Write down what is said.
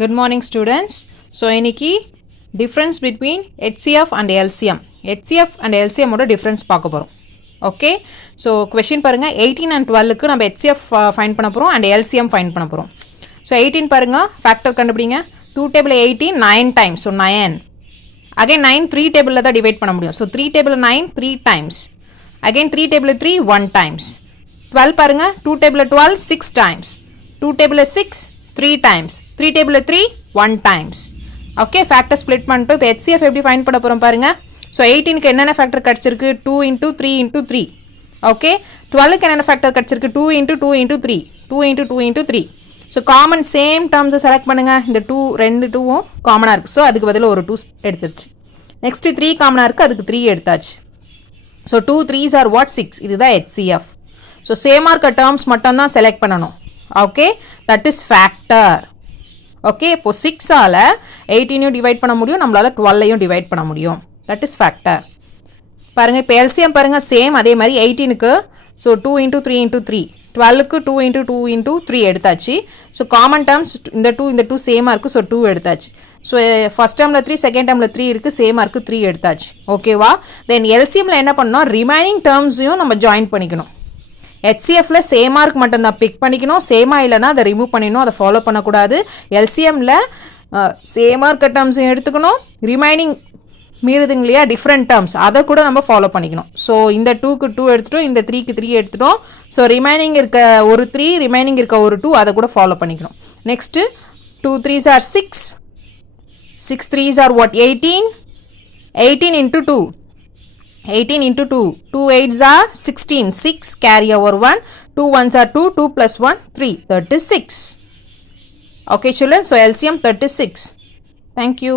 Good morning students. So இன்னைக்கு difference between HCF and LCM. HCF and LCM ஓட difference பார்க்க போறோம். Okay. So question பாருங்க 18 and 12க்கு நம்ம HCF find பண்ண போறோம் and LCM find பண்ண போறோம். So 18 பாருங்க factor கண்டுபிடிங்க. 2 table 18 9 times. So 9. Again 9 3 table தான் divide பண்ண முடியும். So 3 table 9 3 times. Again 3 table 3 1 times. 12 பாருங்க 2 table 12 6 times. 2 table 6 3 times. 3 table 3 1 times. Okay, factor split பண்ணிட்டு இப்போ HCF எப்படி ஃபைண்ட் பண்ண போறோம் பாருங்க. So 18க்கு என்னென்ன ஃபேக்டர் கிடைச்சிருக்கு 2 into 3 into 3. Okay, 12க்கு என்னென்ன ஃபேக்டர் கிடைச்சிருக்கு 2 into 2 into 3. 2 into 2 into 3. So common same terms select பண்ணுங்க. இந்த 2 ரெண்டு 2வும் காமனா இருக்கு. So அதுக்கு பதிலா ஒரு 2 எடுத்துருச்சு. Next 3 காமனா இருக்கு அதுக்கு 3 எடுத்தாச்சு. So 2 3s are what 6. இதுதான் HCF. So same இருக்க terms மட்டும் தான் செலக்ட் பண்ணனும். Okay, that is factor. Okay, இப்போ 6 ஆல 18 டிவைட் பண்ண முடியும், நம்மளால 12 டிவைட் பண்ண முடியும். That is factor. பாருங்க இப்போ LCM பாருங்க சேம் அதே மாதிரி 18க்கு so 2 into 3 into 3. 12க்கு 2 into 2 into 3 எடுத்தாச்சு. So common terms இந்த 2 சேமா இருக்கு, so 2 எடுத்தாச்சு. So first termல 3 second termல 3 இருக்கு, சேமா இருக்கு, 3 எடுத்தாச்சு. ஓகேவா? Then LCMல என்ன பண்ணனும், ரிமைனிங் டேர்ம்ஸையும் நம்ம ஜாயின் பண்ணிக்கணும். HCFல சேமா இருக்கு மட்டும் தான் பிக் பண்ணிக்கணும், சேமா இல்லனா அதை ரிமூவ் பண்ணிடணும், அதை ஃபாலோ பண்ணக்கூடாது. LCMல சேமா இருக்க டேர்ம்ஸையும் எடுத்துக்கணும், ரிமைனிங் மீறுதுங்க இல்லையா டிஃப்ரெண்ட் டேர்ம்ஸ் அதை கூட நம்ம ஃபாலோ பண்ணிக்கணும். ஸோ இந்த 2க்கு 2 எடுத்துட்டோம், இந்த 3க்கு 3 எடுத்துட்டோம். ஸோ ரிமைனிங் இருக்க ஒரு 3 ரிமைனிங் இருக்க ஒரு 2 அதை கூட ஃபாலோ பண்ணிக்கணும். Next 2 3s are 6, 6 3s are what 18, 18 into 2, 18 into 2, 2 8s are 16, 6 carry over 1, 2 1s are 2, 2 plus 1 3, 36. Okay children, so LCM 36. Thank you.